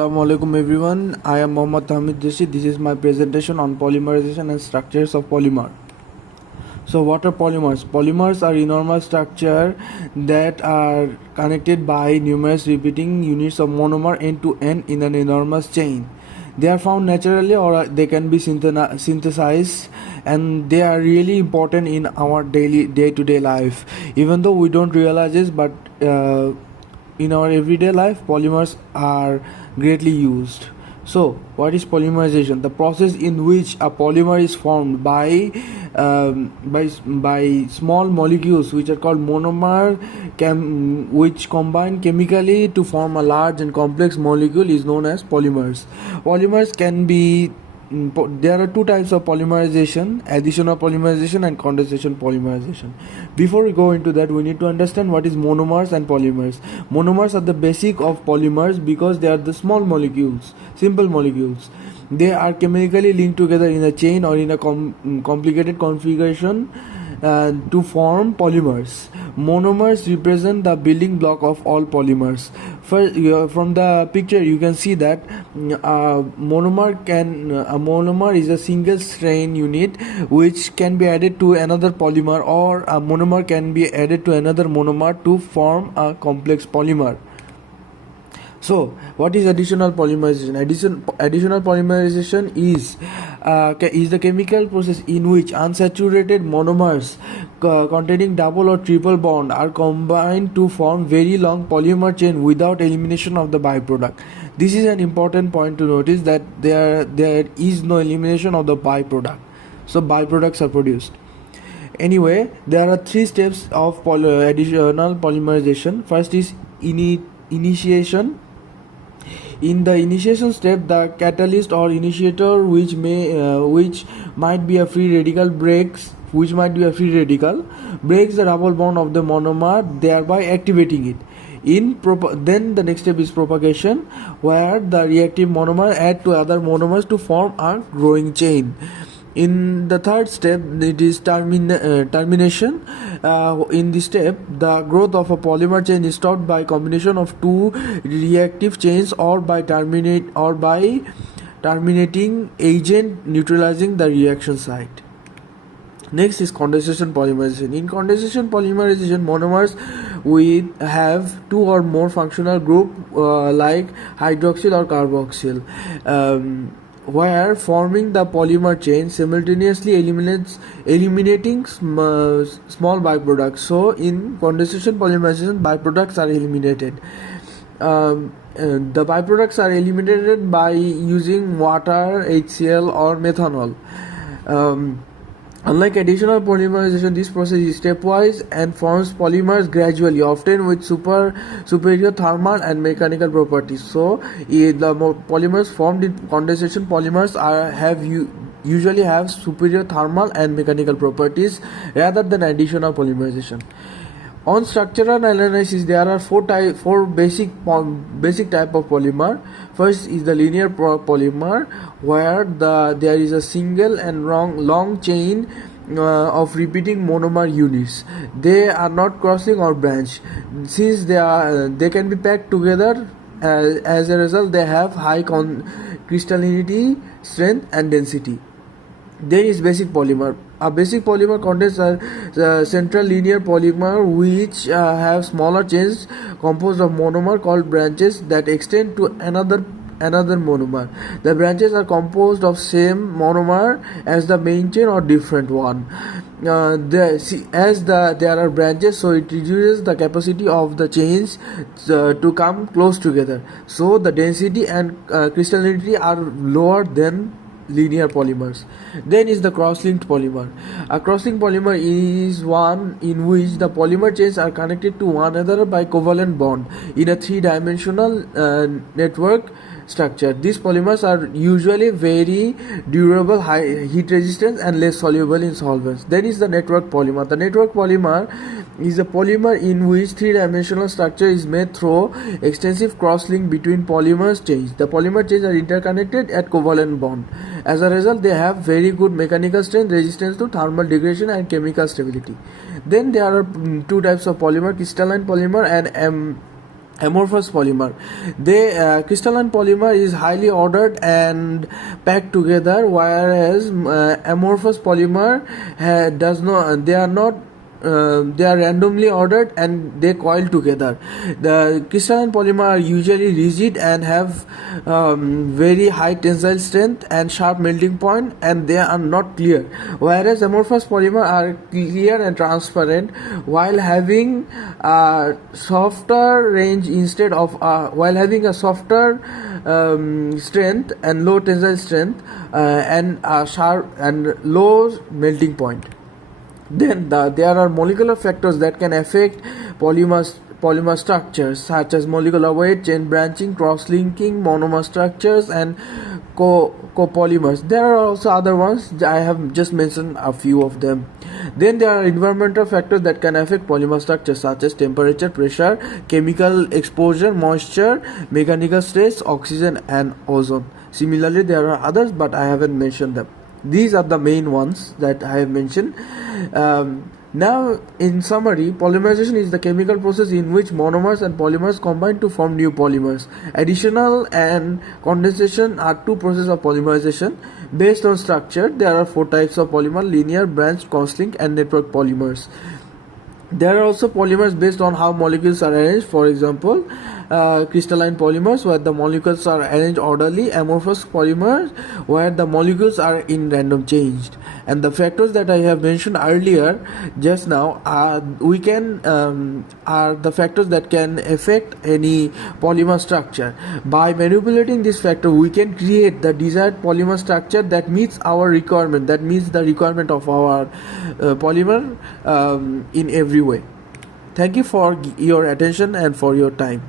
Assalamualaikum everyone. I am Thamid. This is my presentation on polymerization and structures of polymer. So what are polymers? Polymers are enormous structure that are connected by numerous repeating units of monomer end to end in an enormous chain. They are found naturally or they can be synthesized, and they are really important in our daily day-to-day life. Even though we don't realize this, but in our everyday life polymers are greatly used. So what is polymerization? The process in which a polymer is formed by small molecules which are called monomer, which combine chemically to form a large and complex molecule, is known as polymers. Polymers can be there are two types of polymerization: additional polymerization and condensation polymerization. Before we go into that, we need to understand what is monomers and polymers. Monomers are the basic of polymers because they are the small molecules, simple molecules. They are chemically linked together in a chain or in a complicated configuration to form polymers. Monomers represent the building block of all polymers. First, from the picture you can see that a monomer is a single strain unit which can be added to another polymer, or a monomer can be added to another monomer to form a complex polymer. So what is additional polymerization? Additional polymerization is the chemical process in which unsaturated monomers containing double or triple bond are combined to form very long polymer chain without elimination of the byproduct. This is an important point to notice, that there is no elimination of the byproduct. So byproducts are produced. Anyway, there are three steps of additional polymerization. First is initiation. In the initiation step, the catalyst or initiator, which might be a free radical, breaks the double bond of the monomer, thereby activating it. Then the next step is propagation, where the reactive monomer add to other monomers to form a growing chain. In the third step, it is termination. In this step, the growth of a polymer chain is stopped by combination of two reactive chains, or by terminating agent neutralizing the reaction site. Next is condensation polymerization. In condensation polymerization, monomers have two or more functional group like hydroxyl or carboxyl, where forming the polymer chain simultaneously eliminating small byproducts. So in condensation polymerization, byproducts are eliminated. The byproducts are eliminated by using water, HCl or methanol. Unlike additional polymerization, this process is stepwise and forms polymers gradually, often with superior thermal and mechanical properties. So the polymers formed in condensation polymers usually have superior thermal and mechanical properties rather than additional polymerization. On structural analysis, there are four basic type of polymer. First is the linear polymer, where there is a single and long chain of repeating monomer units. They are not crossing or branch. Since they can be packed together, as a result they have high crystallinity, strength and density. Then is basic polymer. A basic polymer contains a central linear polymer which have smaller chains composed of monomer called branches that extend to another monomer. The branches are composed of same monomer as the main chain or different one. There are branches, so it reduces the capacity of the chains to come close together. So the density and crystallinity are lower than linear polymers. Then is the cross-linked polymer. A cross-linked polymer is one in which the polymer chains are connected to one another by covalent bond in a three-dimensional network structure. These polymers are usually very durable, high heat resistant and less soluble in solvents. Then is the network polymer. The network polymer is a polymer in which three-dimensional structure is made through extensive cross-link between polymers chains. The polymer chains are interconnected at covalent bond. As a result, they have very good mechanical strength, resistance to thermal degradation and chemical stability. Then there are two types of polymer: crystalline polymer and Amorphous polymer. Crystalline polymer is highly ordered and packed together, whereas amorphous polymer does not. They are not. They are randomly ordered and they coil together. The crystalline polymer are usually rigid and have very high tensile strength and sharp melting point, and they are not clear. Whereas amorphous polymer are clear and transparent while having a softer range instead of while having a softer strength and low tensile strength and a sharp and low melting point. Then there are molecular factors that can affect polymer structures, such as molecular weight, chain branching, cross-linking, monomer structures, and copolymers. There are also other ones. I have just mentioned a few of them. Then there are environmental factors that can affect polymer structures, such as temperature, pressure, chemical exposure, moisture, mechanical stress, oxygen, and ozone. Similarly, there are others, but I haven't mentioned them. These are the main ones that I have mentioned. Now, in summary, polymerization is the chemical process in which monomers and polymers combine to form new polymers. Additional and condensation are two processes of polymerization. Based on structure, there are four types of polymer: linear, branched, cross-linked, and network polymers. There are also polymers based on how molecules are arranged. For example, crystalline polymers where the molecules are arranged orderly, amorphous polymers where the molecules are in random changed. And the factors that I have mentioned earlier just now are the factors that can affect any polymer structure. By manipulating this factor, we can create the desired polymer structure that meets our requirement, that meets the requirement of our polymer in every way. Thank you for your attention and for your time.